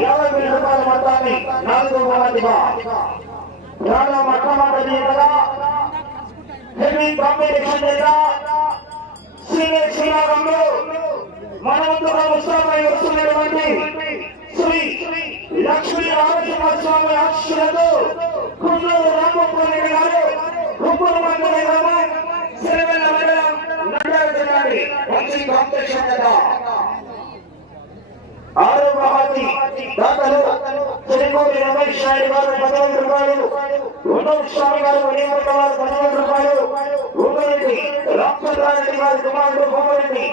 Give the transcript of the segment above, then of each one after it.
యాభై వేల రూపాయల మొత్తాన్ని నాలుగు మందిగా రాలో మొట్టమొదటి హెవీ కాంపిటీషన్ లేదా సీనియర్ శ్రీరాగంలో మన ముందుగా ఉత్సవమై వస్తున్నటువంటి శ్రీ లక్ష్మీ నరసింహస్వామి ఆశీస్సులతో కుమ్మూరు రామపురి గారు కుమ్మూరు మండలి గ్రామం సిరివెల్ల మండలం నంద్యాల జిల్లాని మంచి కాంపిటీషన్ కదా ఆరో మహాతి దాతలు తిరుమూరి రమేష్ నాయుడు గారు పదివేల రూపాయలు ఉన్నవ స్వామి గారు వినియోగ వారు పదివేల రూపాయలు భూమిరెడ్డి రామచంద్రారెడ్డి గారి కుమారుడు భూమిరెడ్డి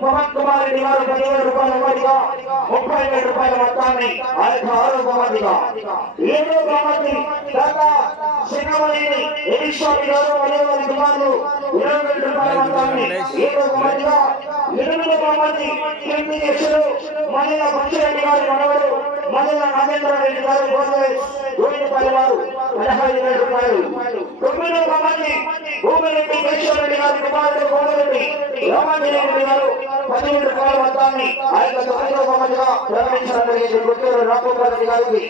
పవన్ కుమార్ రెడ్డి గారు పదివేల రూపాయల వారిగా ముప్పై వేల రూపాయల మొత్తాన్ని ఆ యొక్క ఆరో బహుమతిగా ఏడో బహుమతి దాత సింగమనేని ఎలిస్వామి గారు మరియు కుమారులు ఇరవై వేల రూపాయల మొత్తాన్ని ఏడో బహుమతిగా ఎనిమిదో బహుమతి కింది యక్షులు మహిళ పంచిరెడ్డి గారి మనవడు మహిళ నాగేంద్ర రెడ్డి గారు గోవిందపల్లి వారు పదహైదు వేల రూపాయలు. తొమ్మిదో బహుమతి భూమిరెడ్డి కేశవరెడ్డి గారి కుమారుడు భూమిరెడ్డి రామాంజనేయుడు గారు పదివేల రూపాయల మొత్తాన్ని ఆ యొక్క తొమ్మిదో బహుమతిగా ప్రకటించడం జరిగింది. గుంటూరు రామగోపాల్ గారికి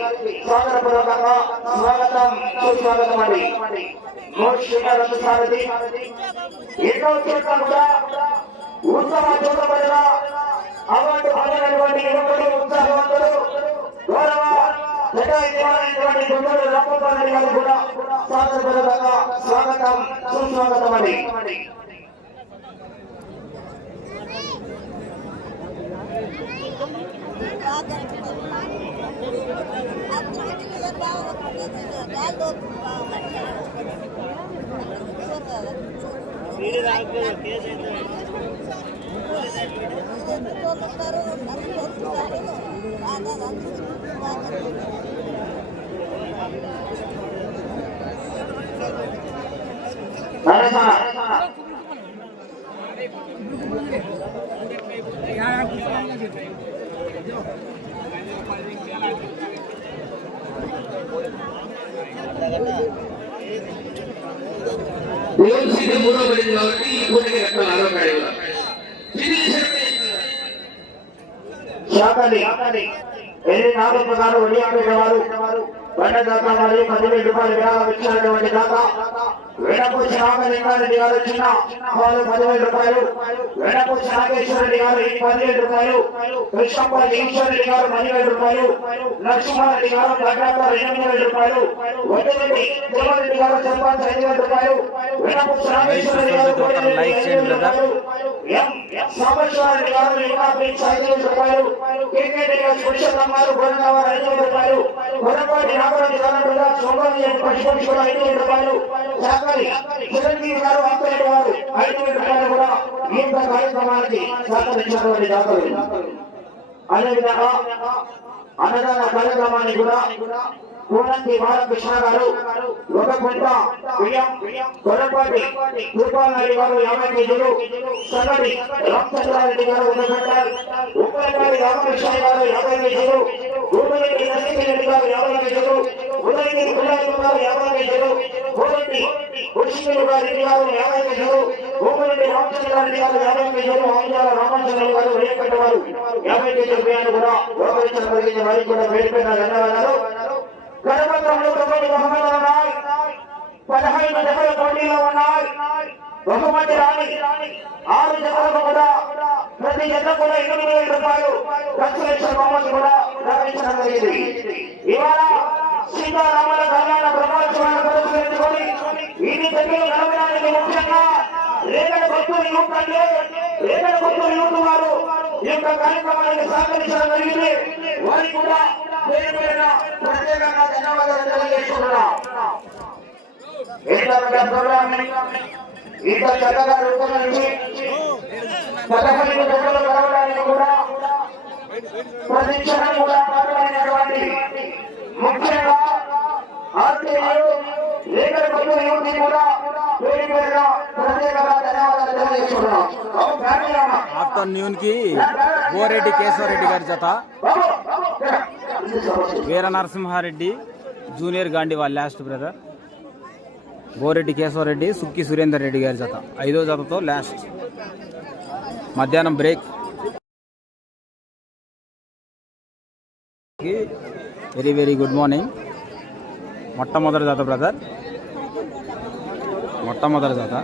స్వాగతపూర్వకంగా స్వాగతం సుస్వాగతం అండి. మూడు సారథి ఎన్నో చోట్ల కూడా ఉత్తమ అవార్డు హాజరైనటువంటి యువకులు ఉత్సాహవంతులు గౌరవ జటాయువారైనటువంటి గుంటూరు రామగోపాల్ గారు కూడా స్వాగతపూర్వకంగా స్వాగతం సుస్వాగతం అండి. Zorlukları onların zorlukları var. Bazen alışık, bazen ఎన్ని నాలుగు గారు ఒడియాపేట బండ దాత మరియు పదివేల రూపాయల విరాళం ఇచ్చినటువంటి దాత వెడపూచి రామలింగారెడ్డి గారు చిన్న వాళ్ళు పదివేల రూపాయలు. వెడపూచి నాగేశ్వరరెడ్డి గారు ఈ పదివేల రూపాయలు. కృష్ణంపల్లి ఈశ్వరరెడ్డి గారు పదివేల రూపాయలు. నరసింహారెడ్డి గారు గడ్డాపూర్ ఎనిమిది వేల రూపాయలు. వడ్డీరెడ్డి దేవరెడ్డి గారు సర్పంచ్ ఐదు వేల రూపాయలు. వెడపూచి నాగేశ్వరరెడ్డి గారు గారు ఐదు వేల రూపాయలు. క్రికెట్ పురుషోత్తం గారు గోవిందవారు ఐదు వేల రూపాయలు. కొనపాటి నాగరాజు గారు సోమవారి పశుపక్షి కూడా ఐదు వేల రూపాయలు. శాఖలి చిరంజీవి గారు ఆపరేట్ వారు ఐదు రూపాయలు కూడా ఈ కార్యక్రమానికి సహకరించినటువంటి అదేవిధంగా అన్నదాన కార్యక్రమాన్ని కూడా కూడంటి వారం కృష్ణ గారు ఒక కొంట బియ్యం కొరపాటి కృపాలరెడ్డి గారు యాభై కేజీలు సగడి రామచంద్రారెడ్డి గారు ఒక కొంట ఉప్పలపాటి రామకృష్ణ గారు యాభై కేజీలు భూమిరెడ్డి నరసింహారెడ్డి గారు యాభై కేజీలు ఉదయగిరి కులాయి గారు యాభై కేజీలు కోరెడ్డి పురుషులు గారి గారు యాభై కేజీలు భూమిరెడ్డి రామచంద్రారెడ్డి గారు యాభై కేజీలు ఆంధ్రాల రామచంద్ర గారు వెయ్యి వేయకట్టవారు యాభై కేజీల బియ్యాన్ని కూడా ఉపయోగించడం జరిగింది వారికి కూడా పేరుపైన ధన్యవాదాలు గణపత్రంలో తొమ్మిది బహుమతులు ఉన్నాయి పదహైదు జతల పోటీలో ఉన్నాయి బహుమతి రాని ఆరు జతలకు కూడా ప్రతి జత కూడా ఎనిమిది వేల రూపాయలు ఖర్చు లక్షల బహుమతి కూడా ప్రకటించడం జరిగింది ఇవాళ సీతారాముల కళ్యాణ బ్రహ్మోత్సవాన్ని పురస్కరించుకొని ఇది దగ్గర గడపడానికి ముఖ్యంగా రేగడ భక్తులు యూత్ అంటే రేగడ భక్తులు యూత్ వారు ఈ యొక్క కార్యక్రమానికి సహకరించడం జరిగింది. వారికి కూడా పేరు పేరున ప్రత్యేకంగా ధన్యవాదాలు తెలియజేస్తున్నాం ఇంతటి ప్రోగ్రామ్ ఇంత చక్కగా రూపొందించి పదకొండు కూడా ప్రతి క్షణం కూడా పాల్గొనేటువంటి ముఖ్యంగా లేఖల యువతి కూడా పేరు పేరున ప్రత్యేకంగా ధన్యవాదాలు తెలియజేస్తున్నాం. ఆఫ్టర్నూన్కి బోరెడ్డి కేశవరెడ్డి గారి జత. వీర నరసింహారెడ్డి జూనియర్ గాంధీ వాళ్ళ లాస్ట్ బ్రదర్ గోరెడ్డి కేశవరెడ్డి సుక్కి సురేందర్ రెడ్డి గారి జత. ఐదో జతతో లాస్ట్ మధ్యాహ్నం break very very good morning మొట్టమొదటి జాత బ్రదర్ మొట్టమొదటి జాత.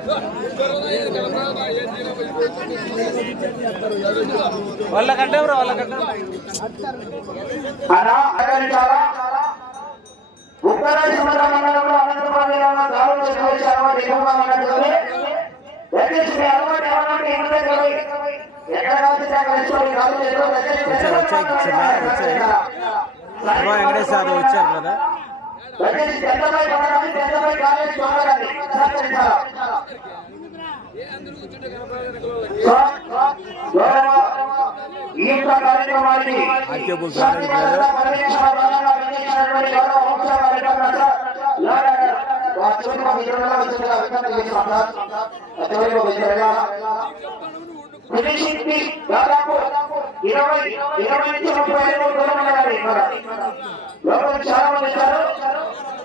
సముద్ర మండలంలో అనంతపురం జిల్లాలో చేకూర్చారు ఎక్కువగా ఉన్నట్టుగానే దయచేసి మీ అలవాటు అలవాటు దగ్గర పోయి ఎక్కడ వచ్చాయి. శర్మ వెంకటేష్ యాదవ్ వచ్చారు బ్రదర్ దయచేసి ఈ కార్యక్రమాన్ని దాదాపు ఇరవై ఇరవై నుంచి ముప్పై ఐదు లోపల చాలా మంది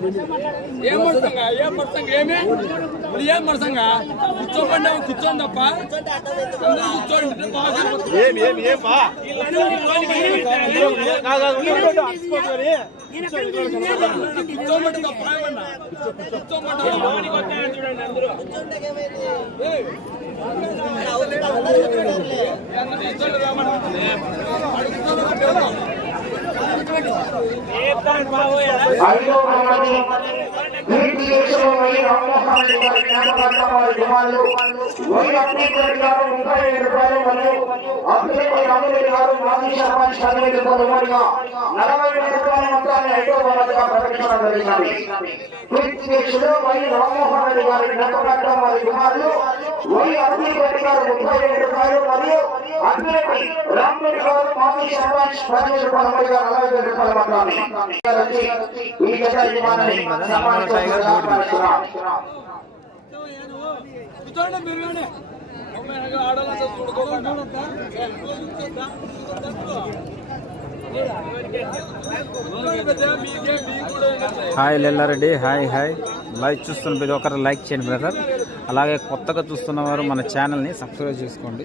ఏం మడసంగా ఏం మడసంగా ఏమి? మరి ఏం మడసంగా కూర్చోమంటే కూర్చోండి తప్ప. అందరూ కూర్చోండి బాగా ఏమి ఏమి? ఏం బా కూర్చోమంటే తప్ప ఏమన్నా? కూర్చోమంటే చూడండి అందరూ ఏయ్. అందరూ కూర్చోండి రామన్నా. ఐదో బహుమతి కీర్తి దేశంలో రామ్మోహన్ రెడ్డి గారి వారి డిమాండ్లు వై అభినీత్ గారు ముప్పై రూపాయలు మరియు అభినయ్ రామిరెడ్డి గారు మాజీ సర్పంచ్ పదిహేను ఉమ్మడిగా నలభై వేల రూపాయల మొత్తాన్ని ఐదో బహుమతిగా ప్రకటించడం దేశంలో రామ్మోహన్ రెడ్డి గారి వారి డిమాండ్లు వై అభినీత్ గారు ముప్పై రూపాయలు మరియు అభినయ్ రామిరెడ్డి గారు మాజీ సర్పంచ్ ఉమ్మడిగా నలభై వేల రూపాయల మొత్తాన్ని ఈ గత యజమాని tiger board hi Lella Reddy hi hi. Like చూస్తున్న ప్రతి ఒక్కరు లైక్ చేయండి బ్రదర్. అలాగే కొత్తగా చూస్తున్న వారు మన ఛానల్ని సబ్స్క్రైబ్ చేసుకోండి.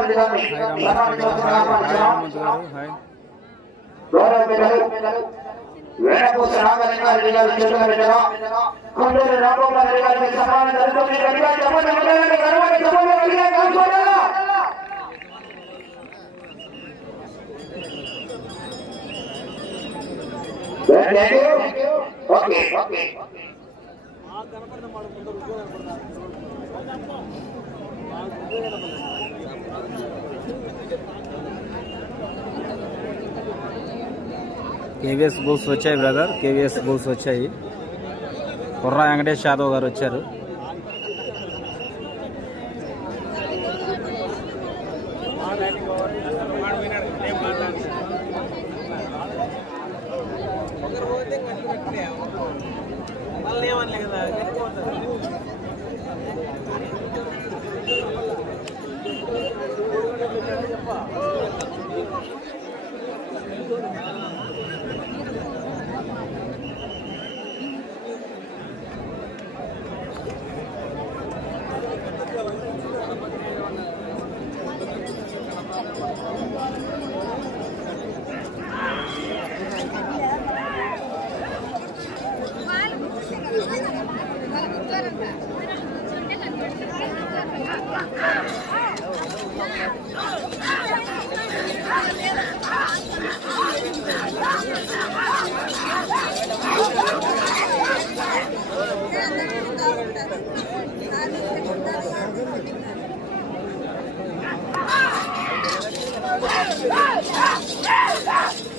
రెడ్డి గారిని సన్మానించవలసిందిగా ప్రార్థిస్తున్నాం. హాయ్ గౌరవ పెద్దలు వేణపూస నాగలింగారెడ్డి గారి చేతుల మీదుగా కుందూరు రామగోపాల్ రెడ్డి గారికి సన్మానం జరుగుతుంది గట్టిగా చెప్పండి చెప్పండి, గర్వాన్ని చెప్పండి, గట్టిగా కాల్చోడాలా? Thank you. కేవీఎస్ బుల్స్ వచ్చాయి బ్రదర్. కేవీఎస్ బుల్స్ వచ్చాయి. కుర్రా వెంకటేష్ యాదవ్ గారు వచ్చారు.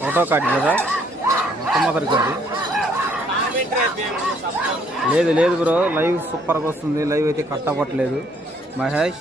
ఫోటో కార్డు కదా? మొట్టమొదటి కార్డు లేదు లేదు బ్రో లైవ్ సూపర్గా వస్తుంది. లైవ్ అయితే కట్ అవ్వట్లేదు మహేష్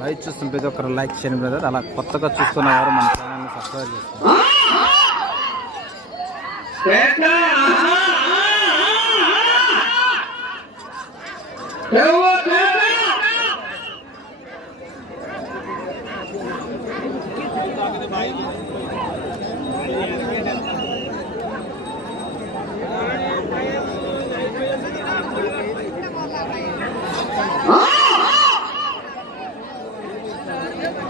లైక్ చూస్తున్న ప్రతి ఒక్కరు లైక్ చేయండి బ్రదర్. అలా కొత్తగా చూస్తున్న వారు మన ఛానల్ సబ్స్క్రైబ్ చేస్తున్నారు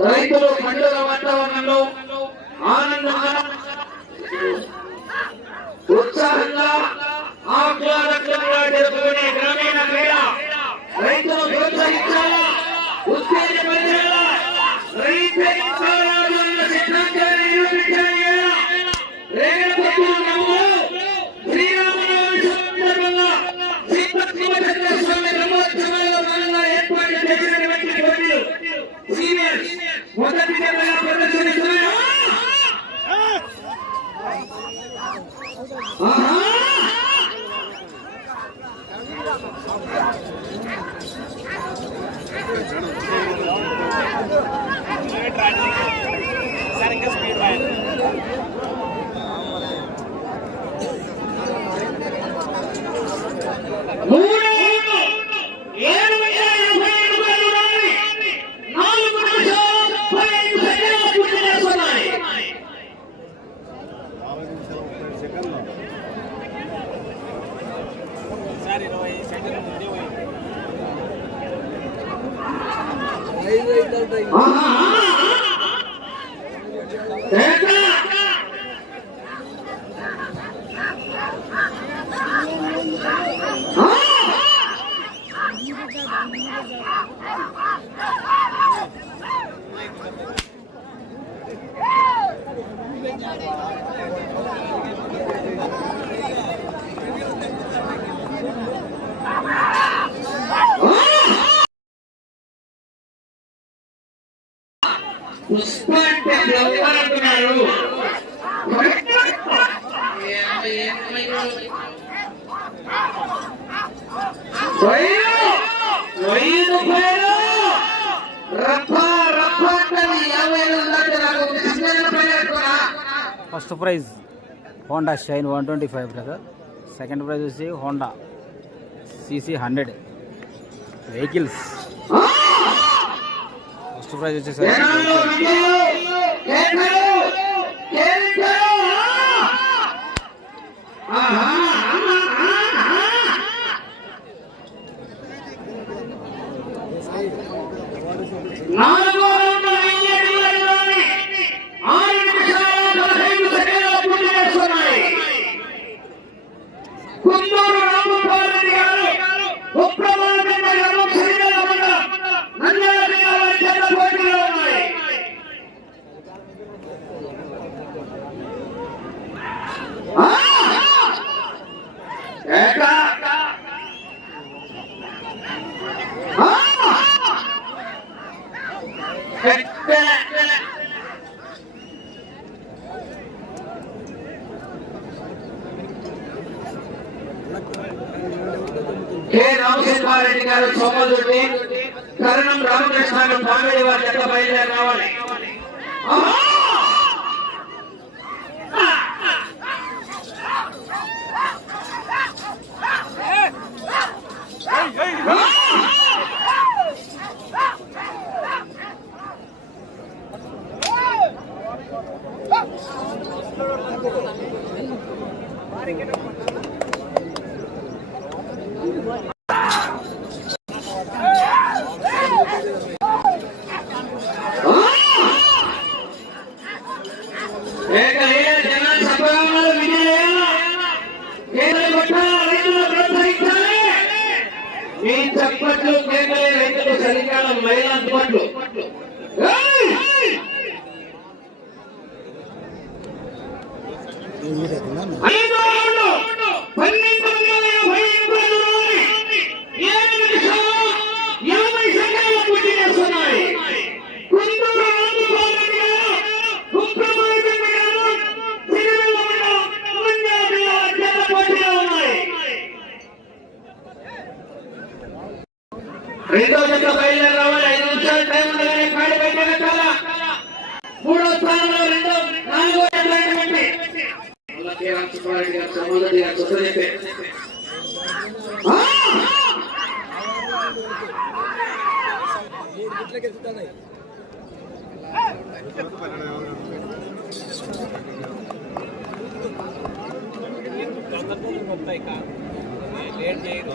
రైతులు పండుగ వాతావరణంలో ఆనందంగా ఉత్సాహంగా ఆహ్లాదకరంగా జరుపుకునే ఈసారి ఇరవై సెకండ్ ముందే పోయింది. First prize Honda shine one twenty five brother. Second prize వచ్చి Honda CC hundred vehicles. First prize వచ్చేసరికి Huh? మహిళా దివట్లు కేంద్రీయ రైతులు చలికాలం మహిళా దివట్లు వస్తాయి లేట్ చేయదు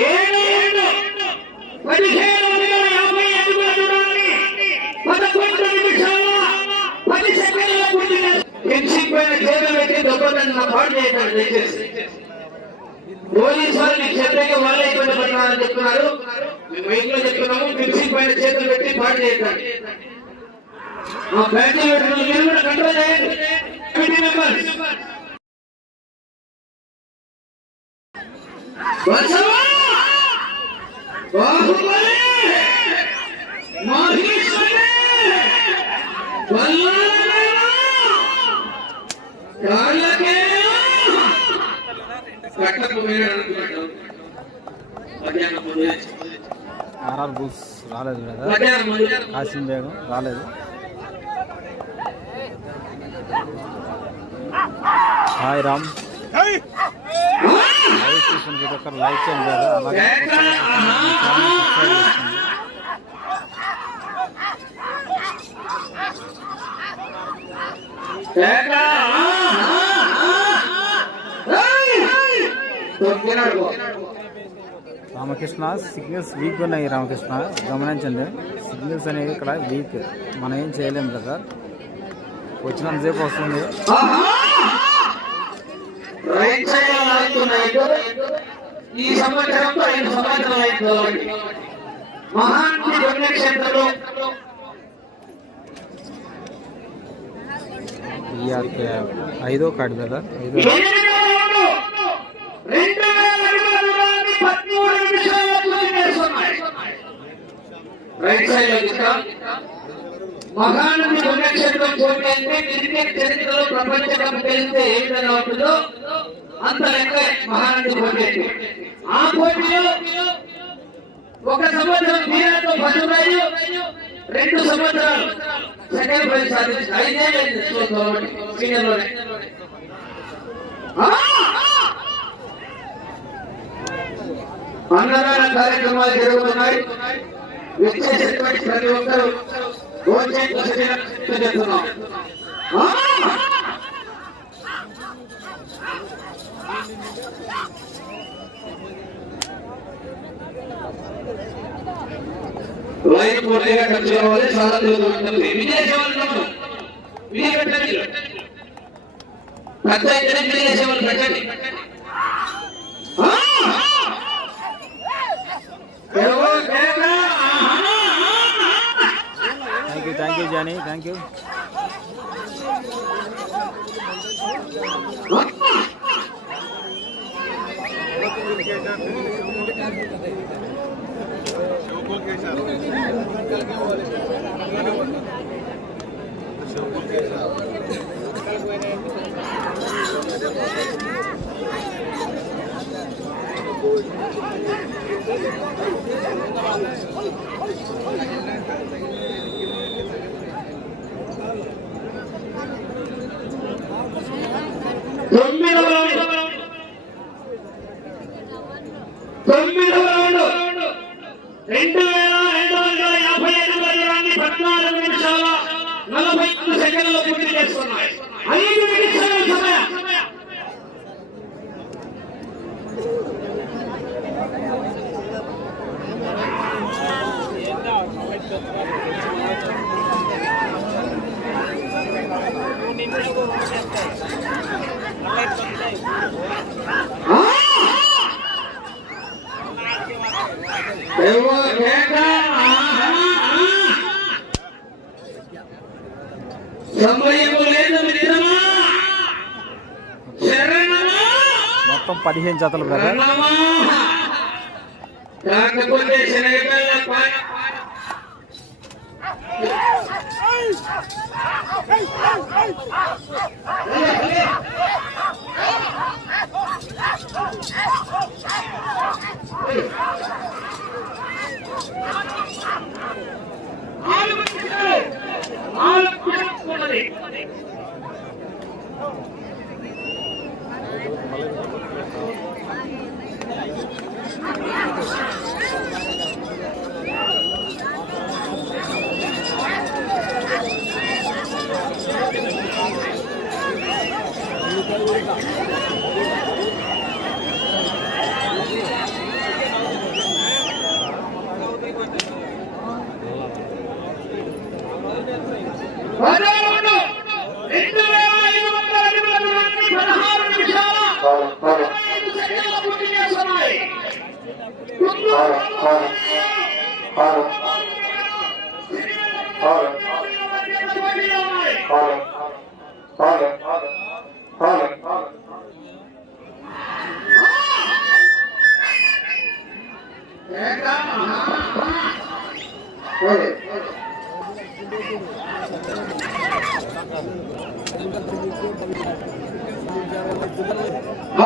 ఏడు ఏడు పదిహేడు వందల యాభై అడుగుల దూరాన్ని పదకొండు నిమిషాల పది సెకండ్ల చేతులు పెట్టి పాటు దయచేసి పోలీసు వారు వాళ్ళే ఇబ్బంది పడుతున్నారని చెప్తున్నారు. మేము ఇంట్లో చెప్తున్నాము ఫెన్సింగ్ పైన చేతులు పెట్టి పాటు చేయండి. ఆ బ్యాటరీ పెట్టుకుని మీరు కూడా కంట్రోల్ చేయండి. Committee members Baahubali! Maheshwari Bhallaladeva Kalakeya కట్టకు మీరు అనుకున్నాడు మధ్యాహ్నం ముందు ఆర్ఆర్ బుల్స్ రాలేదు బ్రదర్ కాసిం బేగం రాలేదు హాయ్ రామ్ లైవ్ చూసిన ప్రతి ఒక్కరు లైక్ చేయండి అలాగే సబ్స్క్రైబ్ చేసుకోండి. రామకృష్ణ సిగ్నల్స్ వీక్ ఉన్నాయి రామకృష్ణ. గమనించండి సిగ్నల్స్ అనేవి ఇక్కడ వీక్. మనం ఏం చేయలేం బ్రదర్ వచ్చినంతసేపు వస్తుంది. ఈ ఐదు సంవత్సరాలు పుణ్యక్షేత్రంలో కార్డు బ్రదర్ ఐదో రైట్ సైడ్లో చూస్తాం మహానది పుణ్యక్షేత్రం పోటీ అంటే క్రికెట్ చరిత్రలో ప్రపంచ కప్ గెలిస్తే ఏ విధంగా ఉంటుందో అంత లెక్క మహానది పోటీ ఆ. పోటీలో ఒక సంవత్సరం మీరాతో ఫస్ట్ రెండు సంవత్సరాలు సెకండ్ ప్రైజ్ సాధించింది ఐదేళ్ళు సీనియర్లోనే అన్నదాన కార్యక్రమాలు జరుగుతున్నాయి. విచ్చేసినటువంటి ప్రతి ఒక్కరూ చేసి పూర్తిగా ఖర్చు కావాలి చాలా ఉంటుంది విదేశీ పెట్టండి పెద్ద అయితే విదేశీ పెట్టండి ఆ! thank you thank you Johnny thank you తొమ్మిదవ పదిహేను జతలు బ్రదర్ Terima kasih.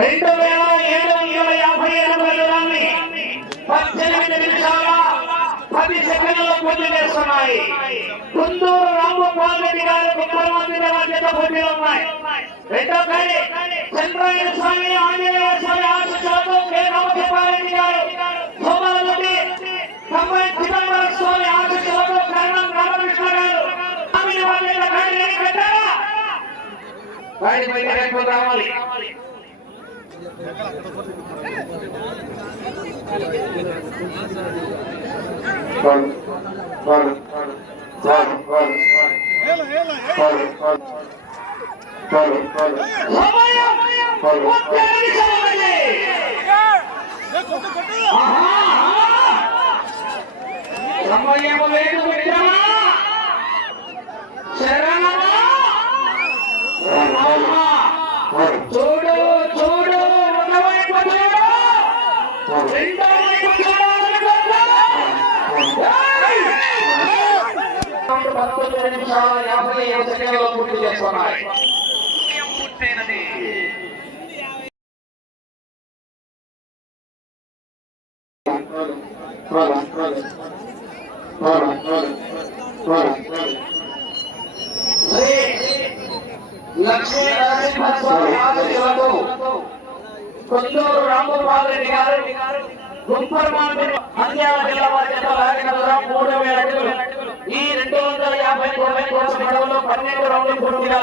రెండు వేల ఏడు వేల యాభై ఎనభై రన్ని పద్దెనిమిది నిమిషాల పది సెకండ్లలో పోటీ చేస్తున్నాయి కుందూరు రామగోపాల్ రెడ్డి గారు కుటుంబాల మధ్యతో పోటీలు ఉన్నాయి రెండో కడి చంద్రాయణ స్వామి ఆంజనేయ స్వామి ఆశిస్సులతో రామగోపాల్ రెడ్డి గారు వాడి పైకి రావాలి. రామయ్య వేడు పెట్టావా శరా సంవత్సరాల యాభై ఐదు సెకండ్ల పూర్తి చేసుకున్నాయి